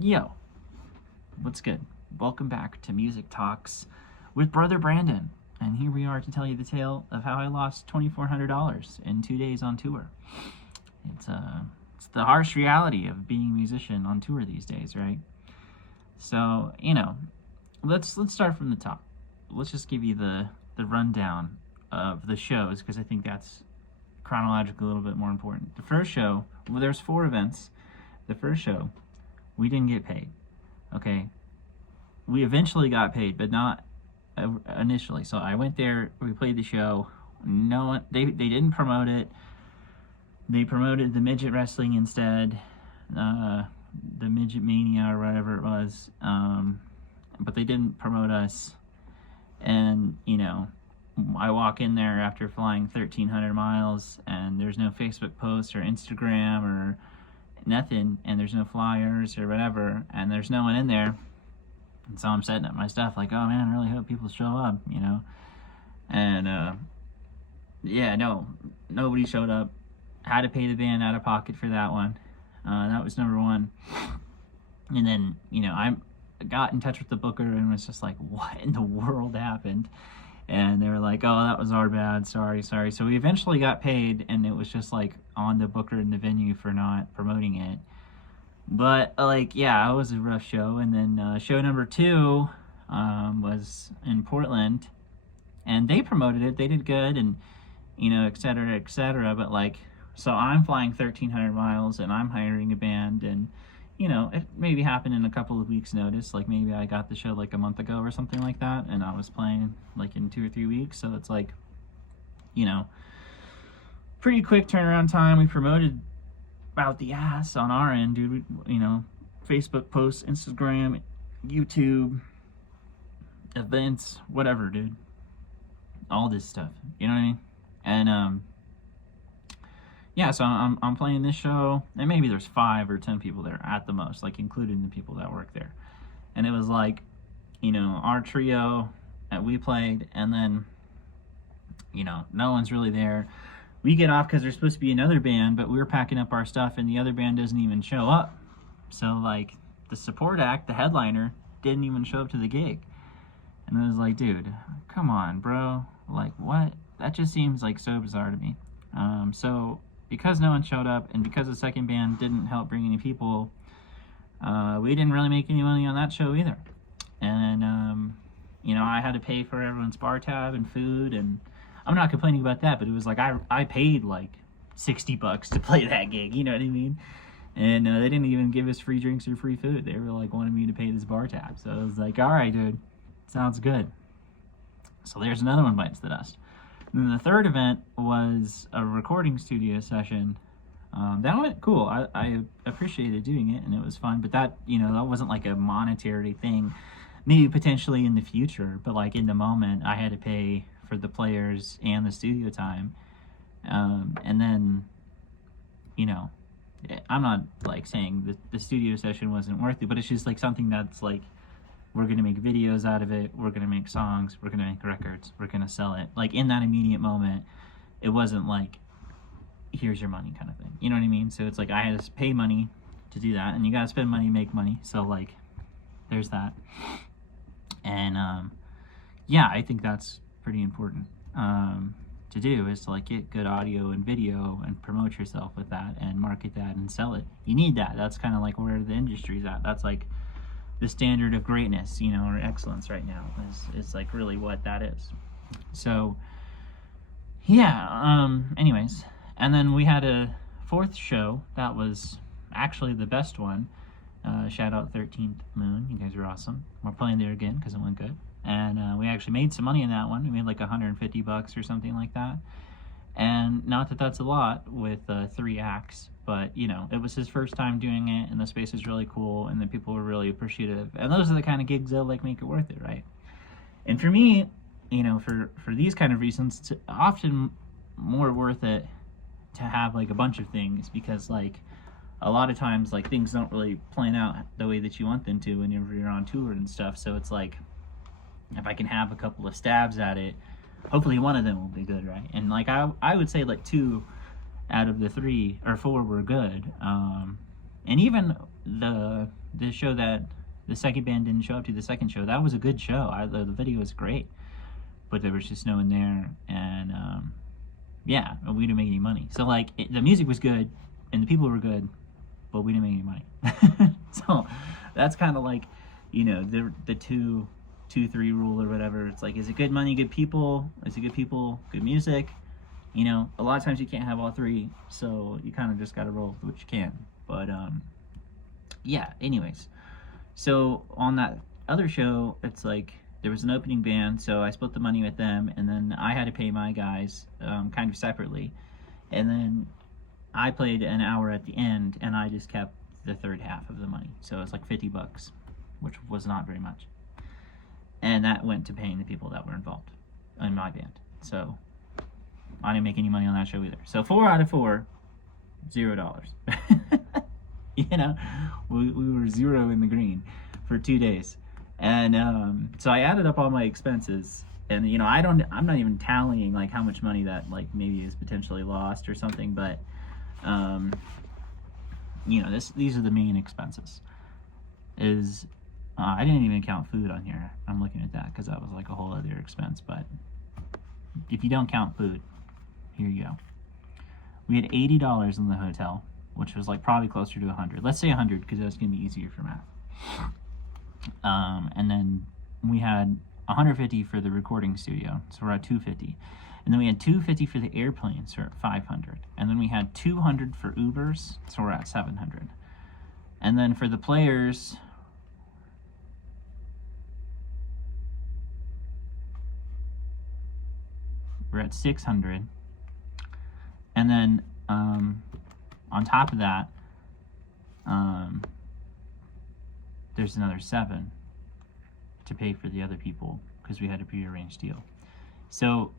Yo, what's good? Welcome back to Music Talks with Brother Brandon. And here we are to tell you the tale of how I lost $2,400 in 2 days on tour. It's the harsh reality of being a musician on tour these days, right? So, let's start from the top. Let's just give you the rundown of the shows, because I think that's chronologically a little bit more important. The first show, well, there's 4 events. The first show, we didn't get paid. Okay, we eventually got paid, but not initially. So I went there, we played the show. No one, they didn't promote it. They promoted the midget wrestling instead, the midget mania or whatever it was. But they didn't promote us. And I walk in there after flying 1,300 miles, and there's no Facebook post or Instagram or nothing, and there's no flyers or whatever, and there's no one in there. And so I'm setting up my stuff like, oh man, I really hope people show up, and nobody showed up. Had to pay the band out of pocket for that one. That was number one. And then I got in touch with the booker and was just like, what in the world happened? And they were like, oh, that was our bad, sorry. So we eventually got paid, and it was just like on the booker and the venue for not promoting it. But it was a rough show. And then show number 2 was in Portland, and they promoted it. They did good, and et cetera. But so I'm flying 1,300 miles, and I'm hiring a band, and it maybe happened in a couple of weeks' notice. Like maybe I got the show like a month ago or something like that, and I was playing like in 2 or 3 weeks. So it's pretty quick turnaround time. We promoted about the ass on our end, dude. Facebook posts, Instagram, YouTube, events, whatever, dude. All this stuff. You know what I mean? And so I'm playing this show, and maybe there's 5 or 10 people there at the most, including the people that work there. And it was our trio that we played, and then no one's really there. We get off because there's supposed to be another band, but we were packing up our stuff, and the other band doesn't even show up. So the support act, the headliner, didn't even show up to the gig. And I was like, dude, come on, bro. What? That just seems so bizarre to me. So because no one showed up, and because the second band didn't help bring any people, we didn't really make any money on that show either. And I had to pay for everyone's bar tab and food, and I'm not complaining about that, but it was I paid $60 to play that gig, you know what I mean? And they didn't even give us free drinks or free food. They were wanting me to pay this bar tab. So I was like, all right, dude, sounds good. So there's another one bites the dust. And then the third event was a recording studio session. That went cool. I appreciated doing it, and it was fun. But that, that wasn't a monetary thing. Maybe potentially in the future, but in the moment, I had to pay for the players and the studio time. And then, I'm not saying that the studio session wasn't worth it, but it's just something that's we're going to make videos out of it, we're going to make songs, we're going to make records, we're going to sell it. In that immediate moment, it wasn't here's your money kind of thing. You know what I mean? So it's I had to pay money to do that, and you got to spend money to make money. So there's that. And I think that's pretty important to do, is to get good audio and video and promote yourself with that and market that and sell it. You need that. That's kind of where the industry's at. That's the standard of greatness, or excellence right now is really what that is. So anyways, and then we had a 4th show that was actually the best one. Shout out 13th Moon, you guys are awesome. We're playing there again because it went good, and we actually made some money in that one. We made $150 or something like that. And not that that's a lot with 3 acts, but it was his first time doing it, and the space is really cool, and the people were really appreciative. And those are the kind of gigs that make it worth it, right? And for me, for these kind of reasons, it's often more worth it to have a bunch of things, because a lot of times things don't really plan out the way that you want them to whenever you're on tour and stuff. So it's if I can have a couple of stabs at it, hopefully one of them will be good, right? And I would say 2 out of the 3 or 4 were good. And even the the show that the second band didn't show up to, the second show, that was a good show. The video was great, but there was just no one there, and yeah, we didn't make any money. So like the music was good and the people were good, but we didn't make any money. So that's kind of like, you know, the 2-2-3 rule or whatever. It's like, is it good money, good people? Is it good people, good music? You know, a lot of times you can't have all three, so you kind of just got to roll with what you can. But yeah, anyways, so on that other show, it's like there was an opening band, so I split the money with them, and then I had to pay my guys kind of separately, and then I played an hour at the end, and I just kept the third half of the money, so it's like $50, which was not very much, and that went to paying the people that were involved in my band. So I didn't make any money on that show either. So 4 out of 4, $0. You know, we were zero in the green for 2 days. And so I added up all my expenses, and you know, I'm not even tallying like how much money that like maybe is potentially lost or something, but you know, these are the main expenses. Is I didn't even count food on here. I'm looking at that because that was like a whole other expense. But if you don't count food, here you go. We had $80 in the hotel, which was like probably closer to 100. Let's say 100 because that's gonna be easier for math. And then we had 150 for the recording studio, so we're at 250. And then we had 250 for the airplane, so we're at 500. And then we had 200 for Ubers, so we're at 700. And then for the players, we're at 600. And then on top of that, there's another 7 to pay for the other people because we had a prearranged deal. So,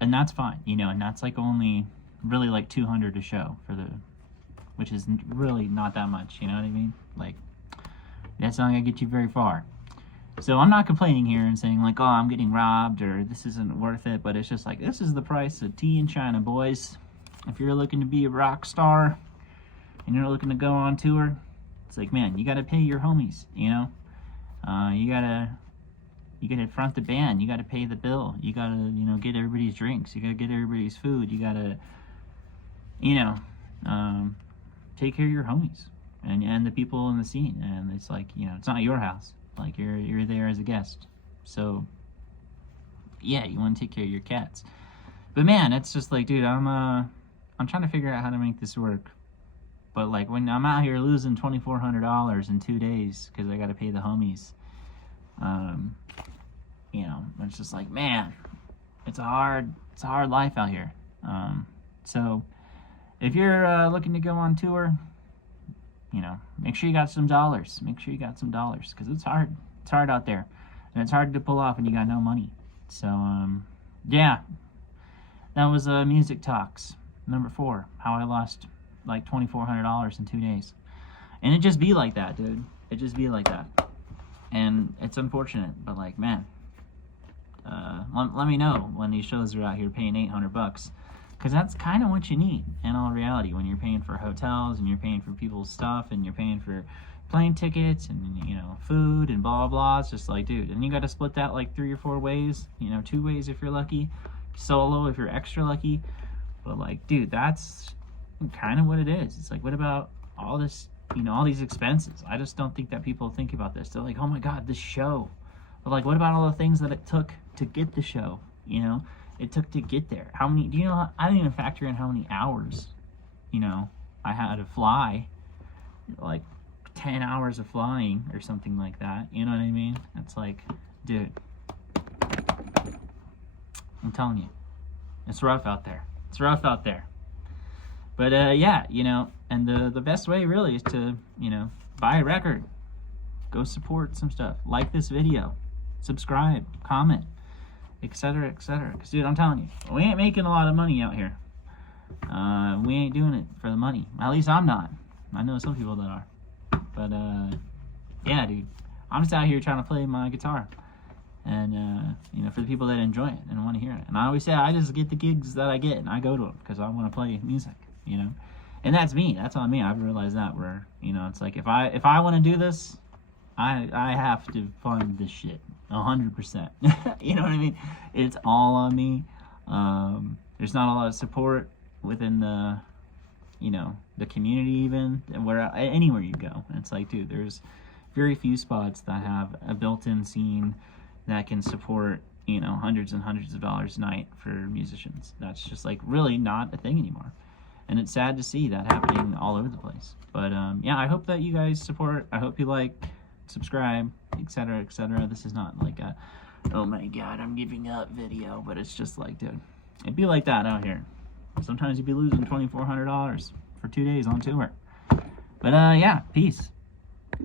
and that's fine, you know, and that's like only really like 200 a show for the, which is really not that much, you know what I mean? Like, that's not gonna get you very far. So I'm not complaining here and saying like, oh, I'm getting robbed or this isn't worth it, but it's just like, this is the price of tea in China, boys. If you're looking to be a rock star and you're looking to go on tour, it's like, man, you gotta pay your homies, you know? You gotta front the band, you gotta pay the bill, you gotta, you know, get everybody's drinks, you gotta get everybody's food, you gotta, you know, take care of your homies and the people in the scene. And it's like, you know, it's not your house, like you're there as a guest. So yeah, you wanna take care of your cats. But man, it's just like, dude, I'm trying to figure out how to make this work. But like when I'm out here losing $2,400 in 2 days because I got to pay the homies, you know, it's just like, man, it's a hard life out here. So if you're looking to go on tour, you know, make sure you got some dollars. Make sure you got some dollars because it's hard. It's hard out there, and it's hard to pull off when you got no money. So yeah, that was Music Talks number 4. How I lost like $2,400 in 2 days. And it just be like that, dude. It just be like that. And it's unfortunate, but like, man, let me know when these shows are out here paying $800, because that's kind of what you need in all reality when you're paying for hotels and you're paying for people's stuff and you're paying for plane tickets and, you know, food and blah blah. It's just like, dude, and you got to split that like 3 or 4 ways, you know, 2 ways if you're lucky, solo if you're extra lucky. But like, dude, that's kind of what it is. It's like, what about all this, you know, all these expenses? I just don't think that people think about this. They're like, oh my god, this show. But like, what about all the things that it took to get the show? You know, it took to get there. How many, do you know, I didn't even factor in how many hours, you know, I had to fly. Like 10 hours of flying or something like that. You know what I mean? It's like, dude, I'm telling you, it's rough out there. It's rough out there. But yeah, you know, and the best way really is to, you know, buy a record, go support some stuff, like this video, subscribe, comment, etc., etc. Because, dude, I'm telling you, we ain't making a lot of money out here. We ain't doing it for the money. At least I'm not. I know some people that are. But yeah, dude, I'm just out here trying to play my guitar. And, you know, for the people that enjoy it and want to hear it. And I always say, I just get the gigs that I get and I go to them because I want to play music, you know. And that's me. That's on me. I've realized that where, you know, it's like if I want to do this, I have to fund this shit 100%. You know what I mean? It's all on me. There's not a lot of support within the, you know, the community even, where anywhere you go. And it's like, dude, there's very few spots that have a built-in scene that can support, you know, hundreds and hundreds of dollars a night for musicians. That's just like really not a thing anymore. And it's sad to see that happening all over the place. But yeah, I hope that you guys support. I hope you like, subscribe, etc., etc. This is not like a, oh my god, I'm giving up video, but it's just like, dude, it'd be like that out here. Sometimes you'd be losing $2,400 for 2 days on tour. But yeah, peace.